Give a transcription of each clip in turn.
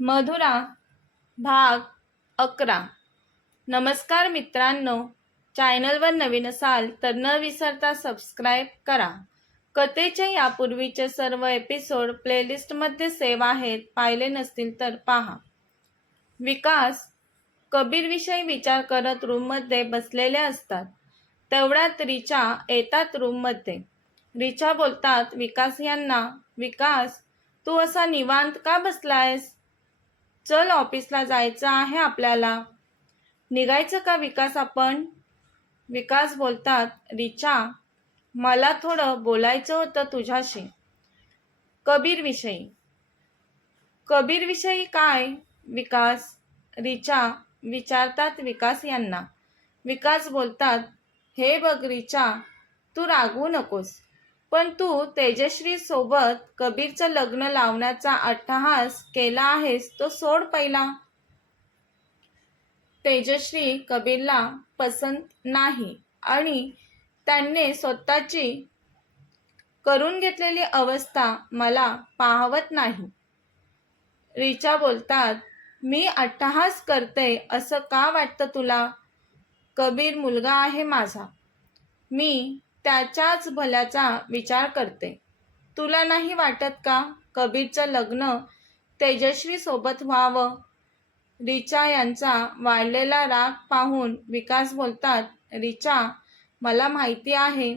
मधुरा भाग अकरा. नमस्कार मित्रांनो चॅनलवर नवीन असाल तर न विसरता सबस्क्राईब करा. कथेचे यापूर्वीचे सर्व एपिसोड प्लेलिस्टमध्ये सेव आहेत पाहिले नसतील तर पहा. विकास कबीरविषयी विचार करत रूममध्ये बसलेले असतात. तेवढ्यात रिचा येतात रूममध्ये. रिचा बोलतात विकास यांना विकास तू असा निवांत का बसलायस? चल ऑफिसला जायचं आहे आपल्याला. निघायचं का विकास आपण? विकास बोलतात रिचा मला थोडं बोलायचं होतं तुझ्याशी. कबीरविषयी. कबीरविषयी काय? विकास रिचा विचारतात विकास यांना. विकास बोलतात हे बघ रिचा तू रागवू नकोस. पण तू तेजश्री सोबत कबीरचं लग्न लावण्याचा अट्टहास केला आहेस तो सोड पहिला. तेजश्री कबीरला पसंत नाही आणि त्यांनी स्वतःची करून घेतलेली अवस्था मला पाहवत नाही. रिचा बोलतात मी अट्टहास करते असं का वाटतं तुला? कबीर मुलगा आहे माझा. मी त्याच्याच भल्याचा विचार करते. तुला नाही वाटत का कबीरचं लग्न तेजस्वी सोबत व्हावं? रिचा यांचा वाढलेला राग पाहून विकास बोलतात रिचा मला माहिती आहे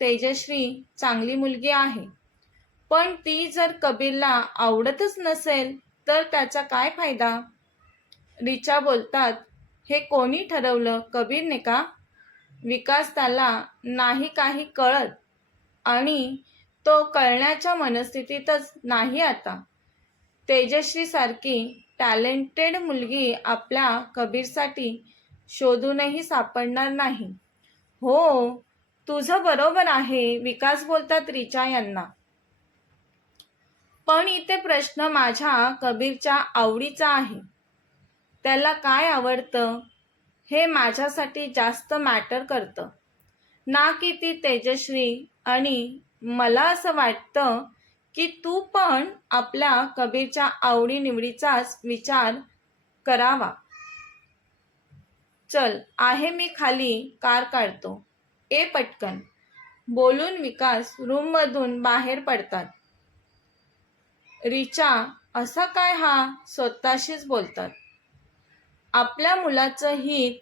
तेजश्री चांगली मुलगी आहे. पण ती जर कबीरला आवडतच नसेल तर त्याचा काय फायदा? रिचा बोलतात हे कोणी ठरवलं कबीरने का? विकास त्याला नाही काही कळत आणि तो कळण्याच्या मनस्थितीतच नाही आता. तेजश्रीसारखी टॅलेंटेड मुलगी आपल्या कबीरसाठी शोधूनही सापडणार नाही. हो तुझं बरोबर आहे विकास बोलतात रिचा यांना. पण इथे प्रश्न माझ्या कबीरच्या आवडीचा आहे. त्याला काय आवडतं? हे माझ्यासाठी जास्त मॅटर करतं. ना की ती तेजश्री आणि मला असं वाटतं की तू पण आपल्या कबीरच्या आवडीनिवडीचाच विचार करावा. चल आहे मी खाली कार काढतो. ए पटकन. बोलून विकास रूममधून बाहेर पडतात. रिचा असा काय हा? स्वतःशीच बोलतात. आपल्या मुलाचं हित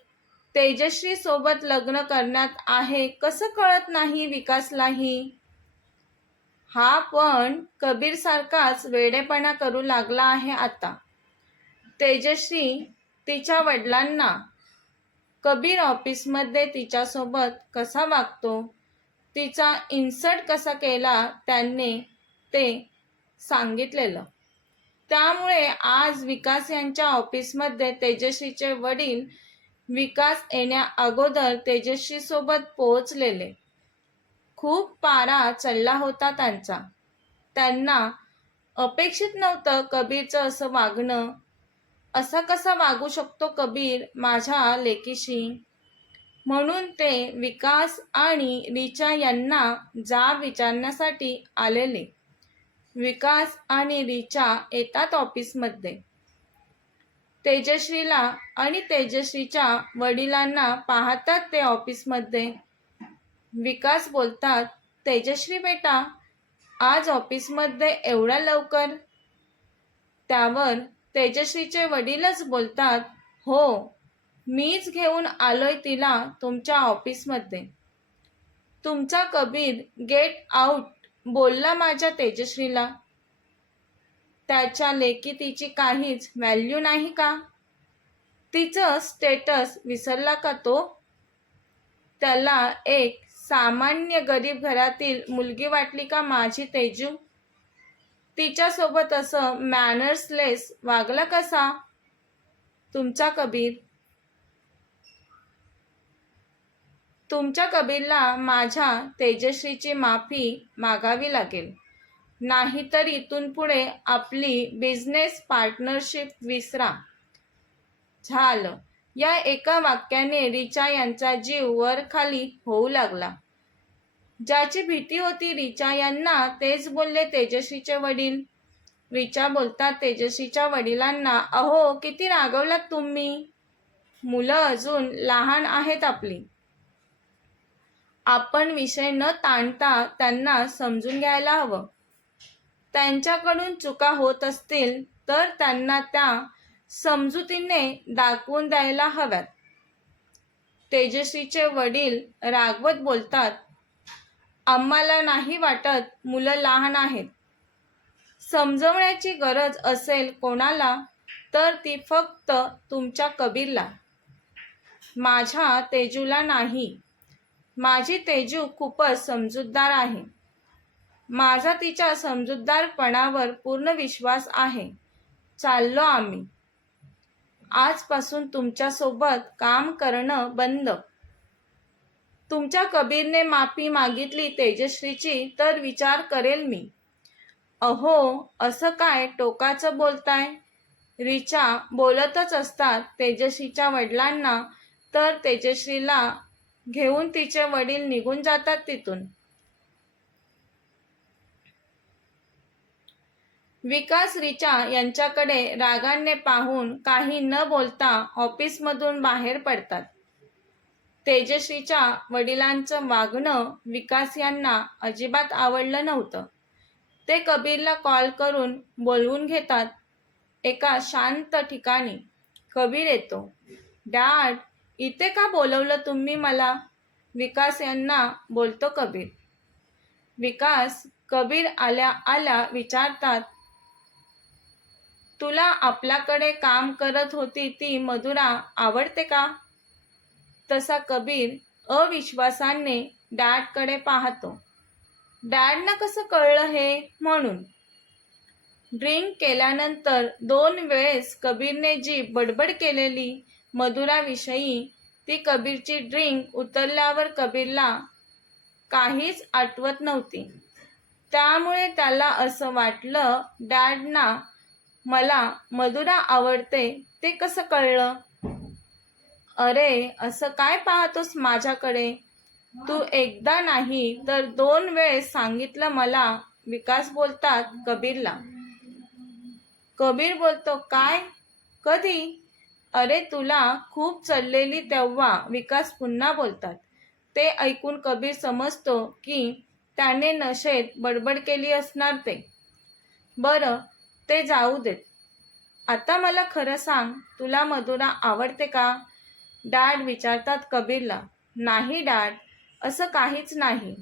तेजश्री सोबत लग्न करण्यात आहे कसं कळत नाही विकासलाही? हा पण कबीर सारखाच वेडेपणा करू लागला आहे आता. तेजश्री तिच्या वडिलांना कबीर ऑफिसमध्ये तिच्यासोबत कसा वागतो तिचा इन्सर्ट कसा केला त्यांनी ते सांगितलेलं. त्यामुळे आज विकास यांच्या ऑफिसमध्ये तेजस्वीचे वडील विकास येण्या अगोदर तेजस्वी सोबत पोहोचलेले. खूप पारा चढला होता त्यांचा. त्यांना अपेक्षित नव्हतं कबीरचं असं वागणं. असा कसा वागू शकतो कबीर माझ्या लेकीशी? म्हणून ते विकास आणि रिचा यांना जाब विचारण्यासाठी आलेले. विकास आणि रिचा येतात ऑफिसमध्ये. तेजश्रीला आणि तेजश्रीच्या वडिलांना पाहतात ते ऑफिसमध्ये. विकास बोलतात तेजश्री बेटा आज ऑफिसमध्ये एवढ्या लवकर? त्यावर तेजश्रीचे वडीलच बोलतात हो मीच घेऊन आलोय तिला तुमच्या ऑफिसमध्ये. तुमचा कबीर गेट आउट बोलला माझ्या तेजश्रीला. त्याच्या लेकी तिची काहीच व्हॅल्यू नाही का? तिचं स्टेटस विसरला का तो? त्याला एक सामान्य गरीब घरातील मुलगी वाटली का माझी तेजू? तिच्यासोबत असं मॅनर्सलेस वागला कसा? तुमचा कबीर तुमच्या कबीरला माझ्या तेजश्रीची माफी मागावी लागेल. नाहीतर इथून पुढे आपली बिझनेस पार्टनरशिप विसरा. झालं. या एका वाक्याने रिचा यांचा जीव वर खाली होऊ लागला. ज्याची भीती होती रिचा यांना तेच बोलले तेजश्रीचे वडील. रिचा बोलतात तेजश्रीच्या वडिलांना अहो किती रागवलात तुम्ही? मुलं अजून लहान आहेत आपली. आपण विषय न ताणता त्यांना समजून घ्यायला हवं. त्यांच्याकडून चुका होत असतील तर त्यांना त्या समजुतीने दाखवून द्यायला हव्यात. तेजस्वीचे वडील रागवत बोलतात आम्हाला नाही वाटत मुलं लहान आहेत. समजवण्याची गरज असेल कोणाला तर ती फक्त तुमच्या कबीरला. माझ्या तेजूला नाही. माझी तेजू खूपच समजूतदार आहे. माझा तिच्या समजूतदारपणावर पूर्ण विश्वास आहे. चाललो आम्ही. आजपासून तुमच्यासोबत काम करणं बंद. तुमच्या कबीरने माफी मागितली तेजश्रीची तर विचार करेल मी. अहो असं काय टोकाचं बोलताय? रिचा बोलतच असतात तेजश्रीच्या वडिलांना तर तेजश्रीला घेऊन तिचे वडील निघून जातात तिथून. विकास रिचा यांच्याकडे रागाने पाहून काही न बोलता ऑफिसमधून बाहेर पडतात. तेजश्रीच्या वडिलांचं वागणं विकास यांना अजिबात आवडलं नव्हतं. ते कबीरला कॉल करून बोलवून घेतात. एका शांत ठिकाणी कबीर येतो. डाट इथे का बोलवलं तुम्ही मला? विकास यांना बोलतो कबीर. विकास कबीर आल्या आल्या विचारतात तुला आपल्याकडे काम करत होती ती मधुरा आवडते का? तसा कबीर अविश्वासाने डॅडकडे पाहतो. डॅडनं कसं कळलं हे? म्हणून. ड्रिंक केल्यानंतर दोन वेळेस कबीरने जी बडबड केलेली मधुराविषयी ती कबीरची ड्रिंक उतरल्यावर कबीरला काहीच आठवत नव्हती. त्यामुळे त्याला असं वाटलं डॅडना मला मधुरा आवडते ते कसं कळलं? अरे असं काय पाहतोस माझ्याकडे? तू एकदा नाही तर दोन वेळेस सांगितलं मला विकास बोलतात कबीरला. कबीर बोलतो काय? कधी? अरे तुला खूप चाललेली तेव्हा विकास पुन्हा बोलतात. ते ऐकून कबीर समजतो की त्याने नशेत बडबड केली असणार ते. बरं ते जाऊ देत. आता मला खरं सांग तुला मधुरा आवडते का? डॅड विचारतात कबीरला. नाही डॅड असं काहीच नाही.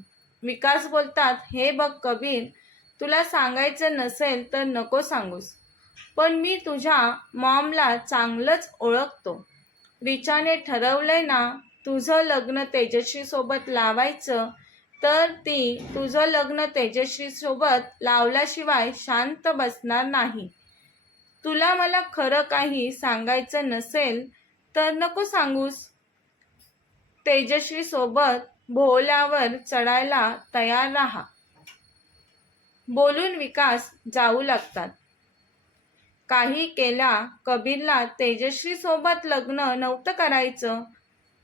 विकास बोलतात हे बघ कबीर तुला सांगायचं नसेल तर नको सांगूस. पण मी तुझ्या मॉमला चांगलंच ओळखतो. रिचाने ठरवलंय ना तुझं लग्न तेजश्रीसोबत लावायचं तर ती तुझं लग्न तेजश्रीसोबत लावल्याशिवाय शांत बसणार नाही. तुला मला खरं काही सांगायचं नसेल तर नको सांगूस. तेजश्रीसोबत भोवल्यावर चढायला तयार राहा. बोलून विकास जाऊ लागतात. काही केला कबीरला तेजश्रीसोबत लग्न नव्हतं करायचं.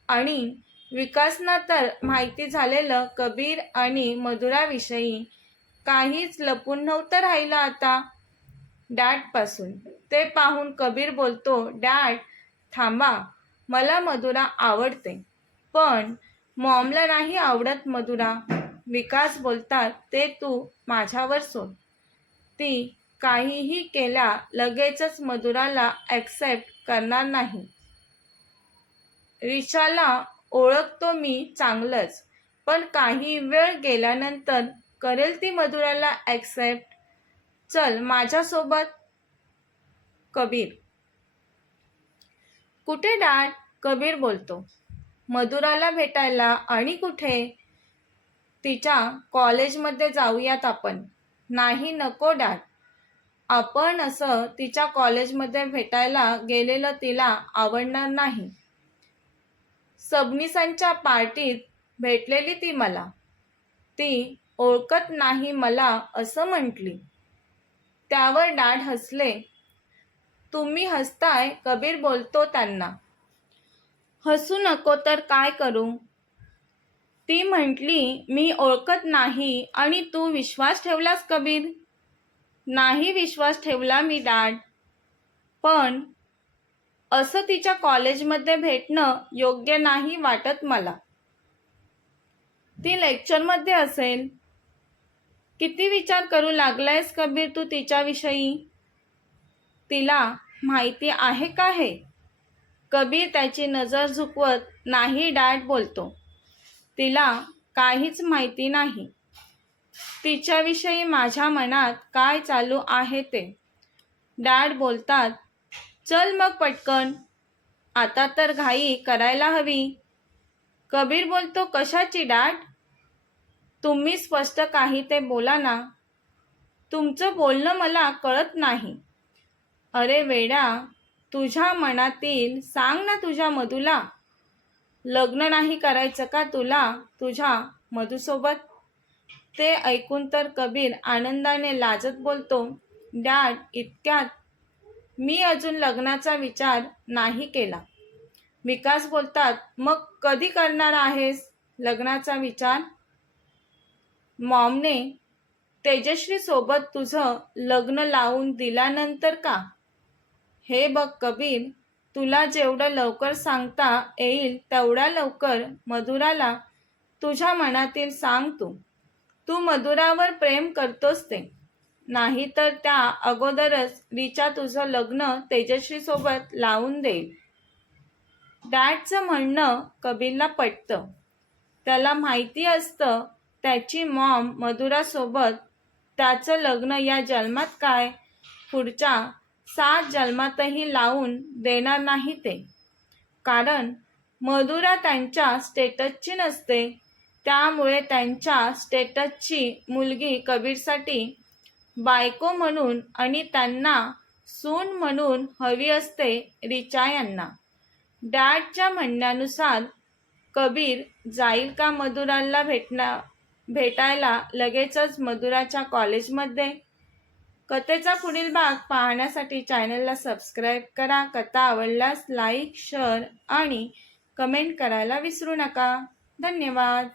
आणि विकासना तर माहिती झालेलं कबीर आणि मधुराविषयी काहीच लपून नव्हतं राहिलं आता. डॅडपासून ते पाहून कबीर बोलतो डॅड थांबा मला मधुरा आवडते. पण मॉमला नाही आवडत मधुरा. विकास बोलतात ते तू माझ्यावर सोड. ती काहीही केल्या लगेचच मधुराला ॲक्सेप्ट करणार नाही. रिशाला ओळखतो मी चांगलंच पण काही वेळ गेल्यानंतर करेल ती मधुराला ॲक्सेप्ट चल माझ्यासोबत. कबीर. कुठे डॅड कबीर बोलतो. मधुराला भेटायला आणि कुठे? तिच्या कॉलेजमध्ये जाऊयात आपण. नाही नको डॅड आपण असं तिच्या कॉलेजमध्ये भेटायला गेलेलं तिला आवडणार नाही. सबनिसांच्या पार्टीत भेटलेली ती मला. ती ओळखत नाही मला असं म्हटली. त्यावर डाड हसले. तुम्ही हसताय कबीर बोलतो त्यांना. हसू नको तर काय करू? ती म्हटली मी ओळखत नाही आणि तू विश्वास ठेवलास कबीर? नाही विश्वास ठेवला मी डॅड. पण असं तिच्या कॉलेजमध्ये भेटणं योग्य नाही वाटत मला. ती लेक्चरमध्ये असेल. किती विचार करू लागलायस कबीर तू तिच्याविषयी? तिला माहिती आहे का हे? कबीर त्याची नजर झुकवत नाही डॅड बोलतो. तिला काहीच माहिती नाही. तिच्याविषयी माझ्या मनात काय चालू आहे ते. डॅड बोलतात चल मग पटकन. आता तर घाई करायला हवी. कबीर बोलतो कशाची डॅड? तुम्ही स्पष्ट काही ते बोला ना. तुमचं बोलणं मला कळत नाही. अरे वेड्या तुझ्या मनातील सांग ना तुझ्या मधूला. लग्न नाही करायचं का तुला तुझ्या मधूसोबत? ते ऐकून तर कबीर आनंदाने लाजत बोलतो डॅड इतक्यात मी अजून लग्नाचा विचार नाही केला. विकास बोलतात मग कधी करणार आहेस लग्नाचा विचार? मॉमने तेजश्री सोबत तुझं लग्न लावून दिल्यानंतर का? हे बघ कबीर तुला जेवढं लवकर सांगता येईल तेवढ्या लवकर मधुराला तुझ्या मनातील सांग तू. तू मधुरावर प्रेम करतोस ते. नाही तर त्या अगोदरच रिचा तुझं लग्न तेजश्री सोबत लावून देईल डॅडचं म्हणणं कबीरला पटतं. त्याला माहिती असतं त्याची मॉम मधुरासोबत त्याचं लग्न या जन्मात काय? पुढच्या सात जन्मातही लावून देणार नाही ते. कारण मधुरा त्यांच्या स्टेटसची नसते. त्यामुळे त्यांच्या स्टेटसची मुलगी कबीरसाठी बायको म्हणून आणि त्यांना सून म्हणून हवी असते रिचा यांना. डॅडच्या म्हणण्यानुसार कबीर जाईल का मधुराला भेटण्या भेटायला लगेचच मधुराच्या कॉलेजमध्ये? कथेचा पुढील भाग पाहण्यासाठी चॅनलला सबस्क्राईब करा. कथा आवडल्यास लाईक शेअर आणि कमेंट करायला विसरू नका. धन्यवाद.